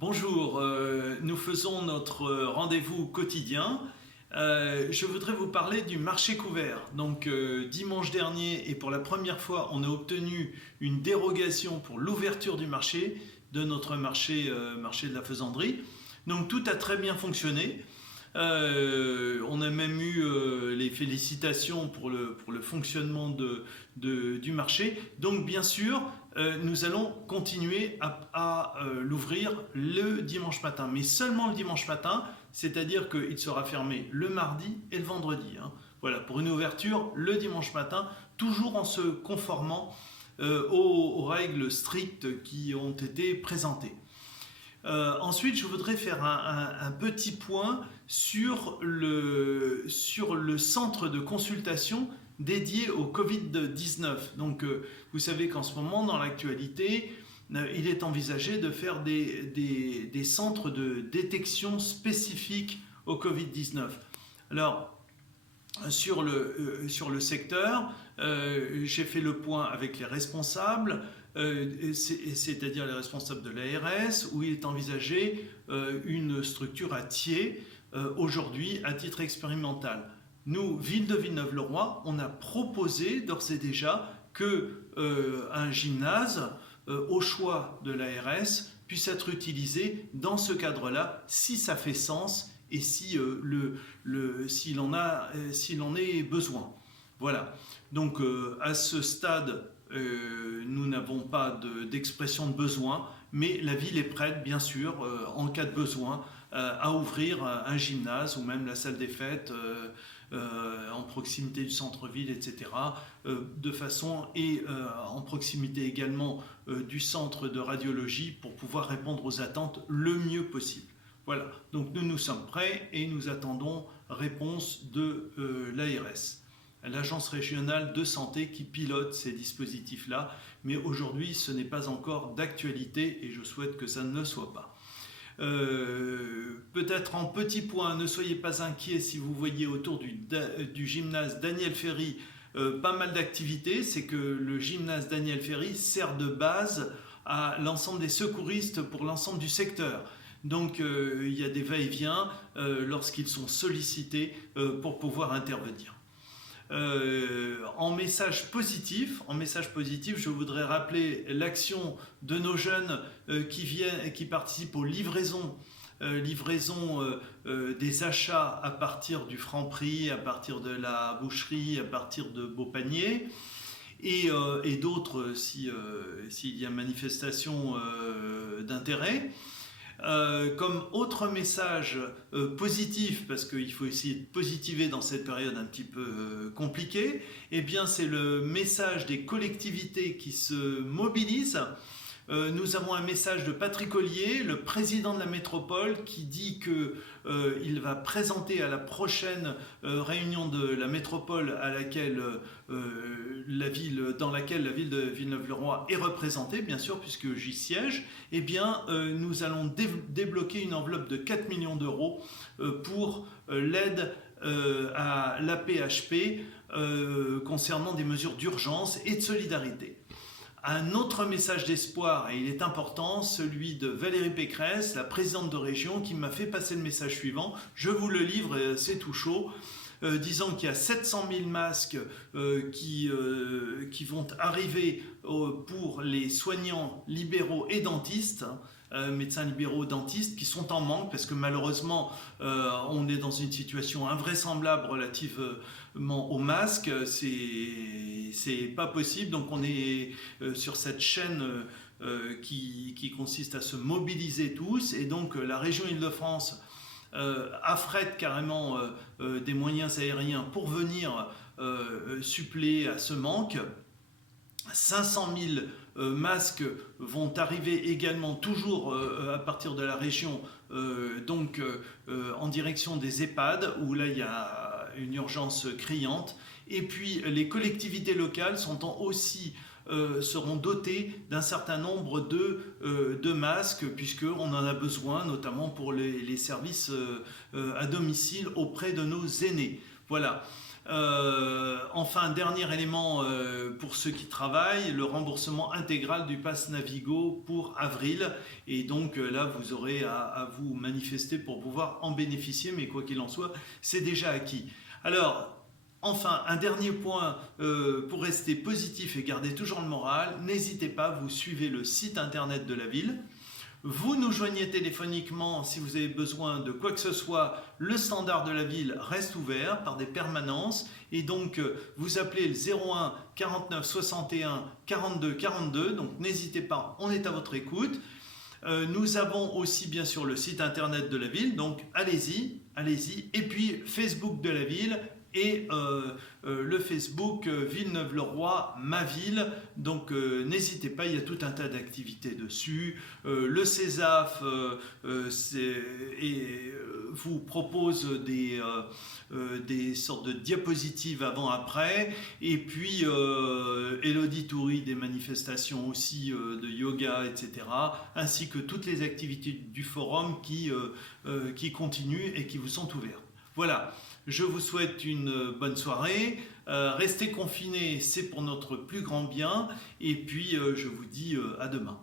Bonjour, nous faisons notre rendez-vous quotidien. Je voudrais vous parler du marché couvert. Donc dimanche dernier, et pour la première fois, on a obtenu une dérogation pour l'ouverture du marché, de notre marché de la faisanderie. Donc tout a très bien fonctionné. On a même eu les félicitations pour le fonctionnement du marché. Donc bien sûr, nous allons continuer à l'ouvrir le dimanche matin, mais seulement le dimanche matin, c'est-à-dire qu'il sera fermé le mardi et le vendredi, hein. Voilà, pour une ouverture le dimanche matin, toujours en se conformant aux règles strictes qui ont été présentées. Ensuite, je voudrais faire un petit point sur le centre de consultation dédié au Covid-19. Donc, vous savez qu'en ce moment, dans l'actualité, il est envisagé de faire des centres de détection spécifiques au Covid-19. Alors, sur le secteur, j'ai fait le point avec les responsables, c'est-à-dire les responsables de l'ARS, où il est envisagé une structure à Thiers aujourd'hui à titre expérimental. Nous, ville de Villeneuve-le-Roi, on a proposé d'ores et déjà qu'un gymnase au choix de l'ARS puisse être utilisé dans ce cadre-là, si ça fait sens et si s'il en est besoin. Voilà. Donc à ce stade, nous n'avons pas d'expression de besoin, mais la ville est prête, bien sûr, en cas de besoin, à ouvrir un gymnase ou même la salle des fêtes en proximité du centre-ville, etc. De façon et en proximité également du centre de radiologie pour pouvoir répondre aux attentes le mieux possible. Voilà, donc nous sommes prêts et nous attendons réponse de l'ARS, l'Agence régionale de santé qui pilote ces dispositifs-là, mais aujourd'hui ce n'est pas encore d'actualité et je souhaite que ça ne le soit pas. Peut-être en petit point, ne soyez pas inquiets si vous voyez autour du gymnase Daniel Ferry pas mal d'activités, c'est que le gymnase Daniel Ferry sert de base à l'ensemble des secouristes pour l'ensemble du secteur. Donc il y a des va-et-vient lorsqu'ils sont sollicités pour pouvoir intervenir. En message positif, je voudrais rappeler l'action de nos jeunes qui participent aux livraisons des achats à partir du Franprix, à partir de la boucherie, à partir de Beaupanier et d'autres s'il y a manifestation d'intérêt. Comme autre message positif, parce qu'il faut essayer de positiver dans cette période un petit peu compliquée, eh bien c'est le message des collectivités qui se mobilisent. Nous avons un message de Patrick Ollier, le président de la métropole, qui dit qu'il va présenter à la prochaine réunion de la métropole dans laquelle la ville de Villeneuve-le-Roi est représentée, bien sûr, puisque j'y siège, eh bien, nous allons débloquer une enveloppe de 4 millions d'euros pour l'aide à l'AP-HP concernant des mesures d'urgence et de solidarité. Un autre message d'espoir, et il est important, celui de Valérie Pécresse, la présidente de région, qui m'a fait passer le message suivant. Je vous le livre, c'est tout chaud. Disant qu'il y a 700 000 masques qui vont arriver pour les soignants libéraux et dentistes, médecins libéraux dentistes qui sont en manque parce que malheureusement on est dans une situation invraisemblable relativement aux masques, c'est pas possible, donc on est sur cette chaîne qui consiste à se mobiliser tous, et donc la région Île-de-France affrète carrément des moyens aériens pour venir suppléer à ce manque. 500 000 masques vont arriver également toujours à partir de la région, en direction des EHPAD, où là il y a une urgence criante. Et puis les collectivités locales seront dotées d'un certain nombre de masques, puisqu'on en a besoin, notamment pour les services à domicile auprès de nos aînés. Voilà. Enfin, dernier élément pour ceux qui travaillent, le remboursement intégral du pass Navigo pour avril. Et donc là, vous aurez à vous manifester pour pouvoir en bénéficier, mais quoi qu'il en soit, c'est déjà acquis. Alors, enfin, un dernier point pour rester positif et garder toujours le moral, n'hésitez pas, vous suivez le site internet de la ville. Vous nous joignez téléphoniquement si vous avez besoin de quoi que ce soit. Le standard de la ville reste ouvert par des permanences. Et donc, vous appelez le 01 49 61 42 42. Donc, n'hésitez pas, on est à votre écoute. Nous avons aussi bien sûr le site internet de la ville. Donc, allez-y, allez-y. Et puis, Facebook de la ville et le Facebook Villeneuve-le-Roi, ma ville. Donc n'hésitez pas, il y a tout un tas d'activités dessus. Le CESAF vous propose des sortes de diapositives avant-après. Et puis Elodie Toury, des manifestations aussi de yoga, etc. Ainsi que toutes les activités du forum qui continuent et qui vous sont ouvertes. Voilà, je vous souhaite une bonne soirée. Restez confinés, c'est pour notre plus grand bien. Et puis, je vous dis à demain.